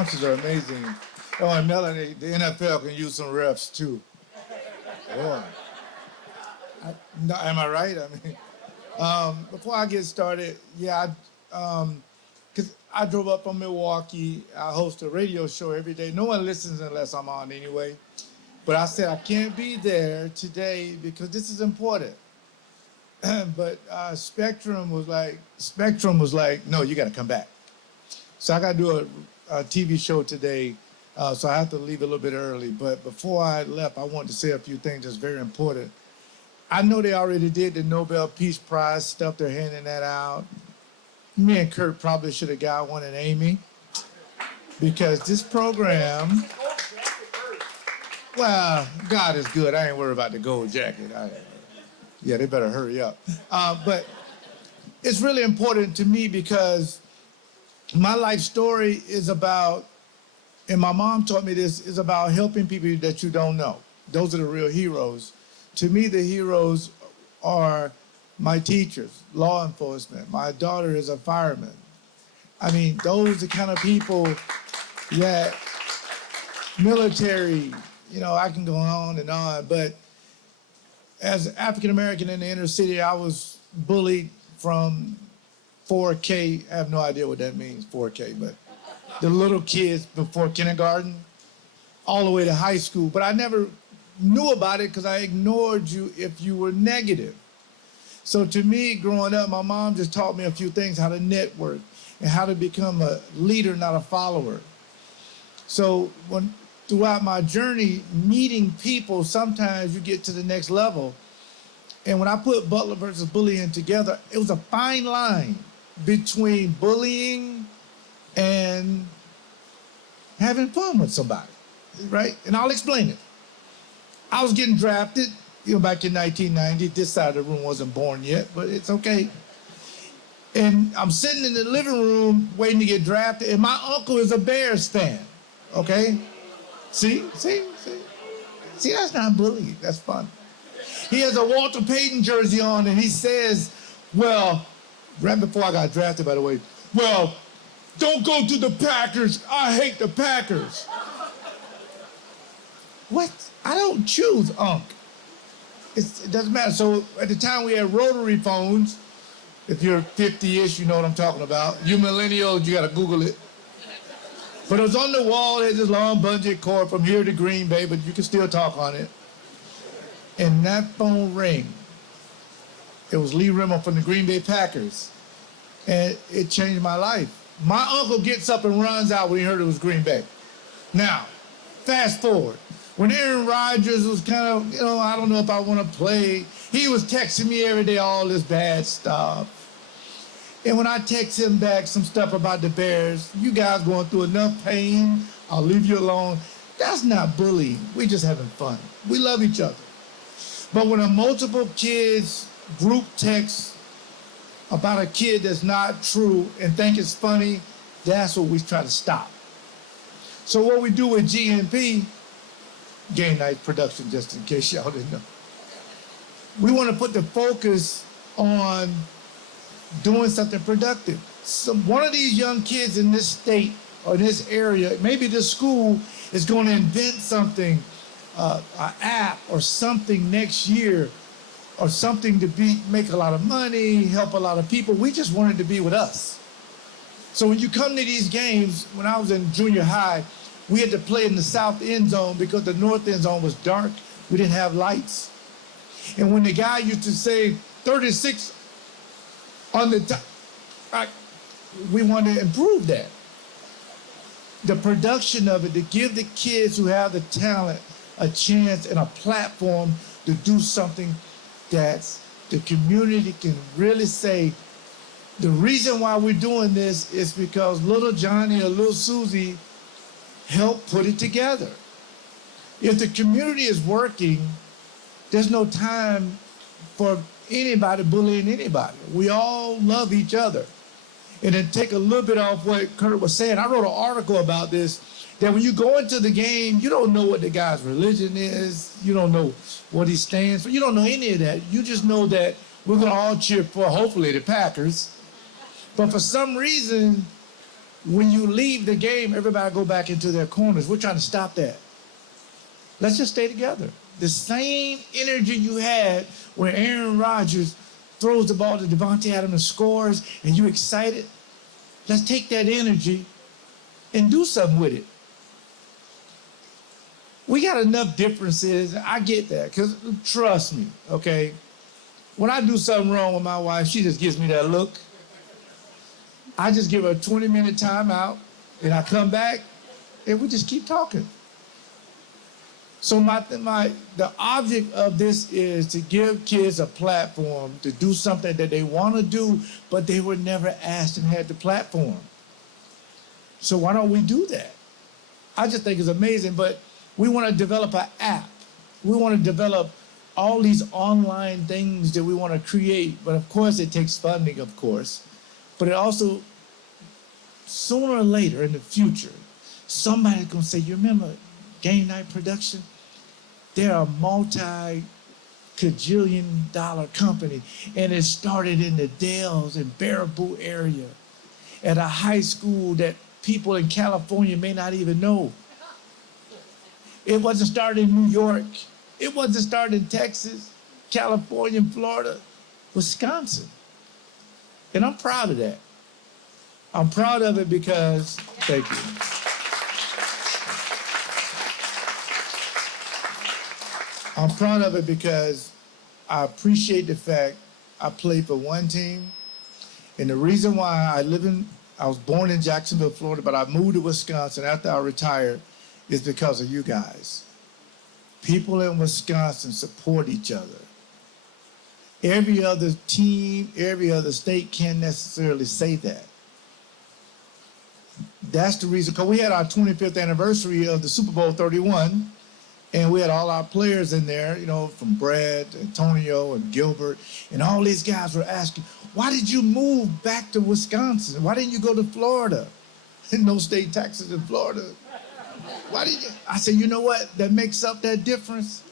announcers are amazing. Oh, and Melanie, the NFL can use some refs too. Boy. No, am I right? I mean, before I get started, yeah, because I drove up from Milwaukee. I host a radio show every day. No one listens unless I'm on anyway. But I said I can't be there today because this is important. But Spectrum was like, no, you got to come back. So I got to do a TV show today, so I have to leave a little bit early. But before I left, I wanted to say a few things that's very important. I know they already did the Nobel Peace Prize stuff. They're handing that out. Me and Kurt probably should have got one, and Amy, because this program, well, God is good. I ain't worried about the gold jacket. Yeah, they better hurry up. But it's really important to me because my life story is about, and my mom taught me this, is about helping people that you don't know. Those are the real heroes. To me, the heroes are my teachers, law enforcement. My daughter is a fireman. I mean, those are the kind of people that military, I can go on and on, but as an African-American in the inner city, I was bullied from 4K. I have no idea what that means, 4K, but the little kids before kindergarten, all the way to high school. But I never knew about it because I ignored you if you were negative. So to me, growing up, my mom just taught me a few things, how to network and how to become a leader, not a follower. So throughout my journey, meeting people, sometimes you get to the next level. And when I put Butler versus bullying together, it was a fine line between bullying and having fun with somebody, right? And I'll explain it. I was getting drafted, back in 1990. This side of the room wasn't born yet, but it's okay. And I'm sitting in the living room waiting to get drafted, and my uncle is a Bears fan, okay? See, that's not bullying, that's fun. He has a Walter Payton jersey on, and he says, well, right before I got drafted, by the way, well, don't go to the Packers, I hate the Packers. What? I don't choose, Unc. It doesn't matter. So at the time we had rotary phones. If you're 50-ish, you know what I'm talking about. You millennials, you gotta Google it. But it was on the wall, there's this long bungee cord from here to Green Bay, but you can still talk on it. And that phone rang. It was Lee Rimmel from the Green Bay Packers. And it changed my life. My uncle gets up and runs out when he heard it was Green Bay. Now, fast forward. When Aaron Rodgers was kind of, I don't know if I want to play, he was texting me every day all this bad stuff. And when I text him back some stuff about the Bears, you guys going through enough pain, I'll leave you alone. That's not bullying. We just having fun. We love each other. But when a multiple kids group text about a kid that's not true and think it's funny, that's what we try to stop. So what we do with GNP, GameNight production, just in case y'all didn't know, we want to put the focus on doing something productive. One of these young kids in this state or this area, maybe this school, is going to invent something, an app or something next year, or something to make a lot of money, help a lot of people. We just want it to be with us. So when you come to these games, when I was in junior high, we had to play in the south end zone because the north end zone was dark. We didn't have lights. And when the guy used to say 36 on the top, we wanted to improve that. The production of it, to give the kids who have the talent a chance and a platform to do something that the community can really say, the reason why we're doing this is because little Johnny or little Susie help put it together. If the community is working, there's no time for anybody bullying anybody. We all love each other. And then take a little bit off what Kurt was saying. I wrote an article about this, that when you go into the game, you don't know what the guy's religion is. You don't know what he stands for. You don't know any of that. You just know that we're going to all cheer for, hopefully, the Packers. But for some reason, When you leave the game, everybody go back into their corners. We're trying to stop that. Let's just stay together. The same energy you had when Aaron Rodgers throws the ball to Devontae Adams and scores, and you excited. Let's take that energy and do something with it. We got enough differences. I get that, because trust me, okay? When I do something wrong with my wife, she just gives me that look. I just give her a 20-minute timeout, and I come back, and we just keep talking. So the object of this is to give kids a platform to do something that they want to do, but they were never asked and had the platform. So why don't we do that? I just think it's amazing, but we want to develop an app. We want to develop all these online things that we want to create, but of course it takes funding, of course, but it also, sooner or later in the future, somebody's going to say, you remember GameNight production? They're a multi-cajillion-dollar company, and it started in the Dells and Baraboo area at a high school that people in California may not even know. It wasn't started in New York. It wasn't started in Texas, California, Florida, Wisconsin. And I'm proud of that. I'm proud of it because, thank you. I'm proud of it because I appreciate the fact I played for one team. And the reason why I was born in Jacksonville, Florida, but I moved to Wisconsin after I retired is because of you guys. People in Wisconsin support each other. Every other team, every other state can't necessarily say that. That's the reason, because we had our 25th anniversary of the Super Bowl 31, and we had all our players in there, you know, from Brad, Antonio, and Gilbert, and all these guys were asking, why did you move back to Wisconsin? Why didn't you go to Florida? No state taxes in Florida. Why did you? I said, you know what? That makes up that difference.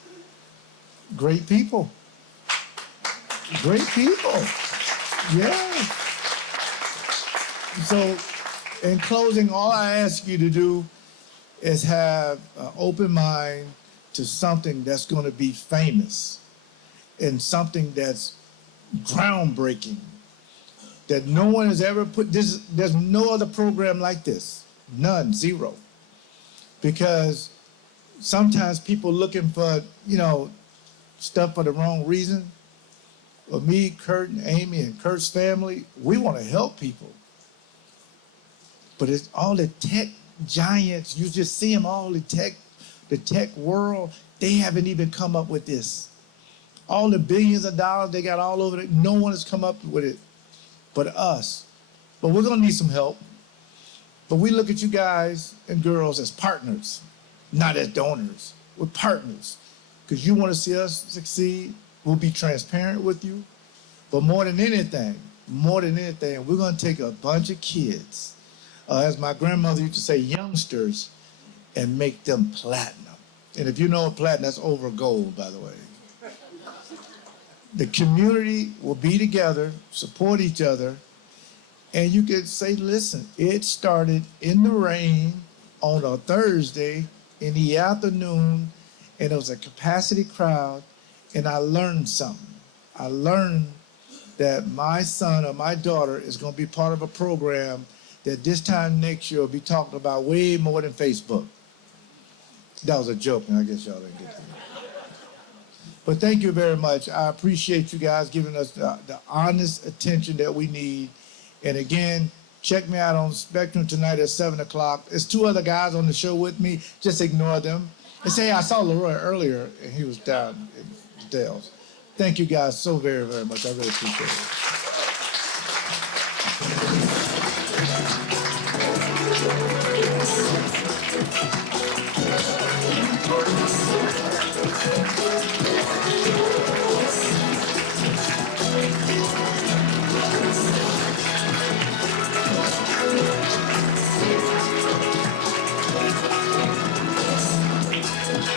Great people. Great people. Yeah. So, in closing, all I ask you to do is have an open mind to something that's going to be famous and something that's groundbreaking, that no one has ever put this. There's no other program like this. None, zero. Because sometimes people looking for, stuff for the wrong reason. But me, Kurt, and Amy, and Kurt's family, we want to help people. But it's all the tech giants, you just see them all, the tech world, they haven't even come up with this. All the billions of dollars they got all over it, no one has come up with it but us. But we're gonna need some help. But we look at you guys and girls as partners, not as donors. We're partners, because you wanna see us succeed. We'll be transparent with you. But more than anything, we're gonna take a bunch of kids, as my grandmother used to say, youngsters, and make them platinum. And if you know platinum, that's over gold, by the way. The community will be together, support each other, and you can say, listen, it started in the rain on a Thursday in the afternoon, and it was a capacity crowd, and I learned something. I learned that my son or my daughter is going to be part of a program that this time next year will be talking about way more than Facebook. That was a joke, and I guess y'all didn't get that. But thank you very much. I appreciate you guys giving us the honest attention that we need. And again, check me out on Spectrum tonight at 7 o'clock. There's two other guys on the show with me. Just ignore them. And say, I saw LeRoy earlier, and he was down in the Dells. Thank you guys so very, very much. I really appreciate it.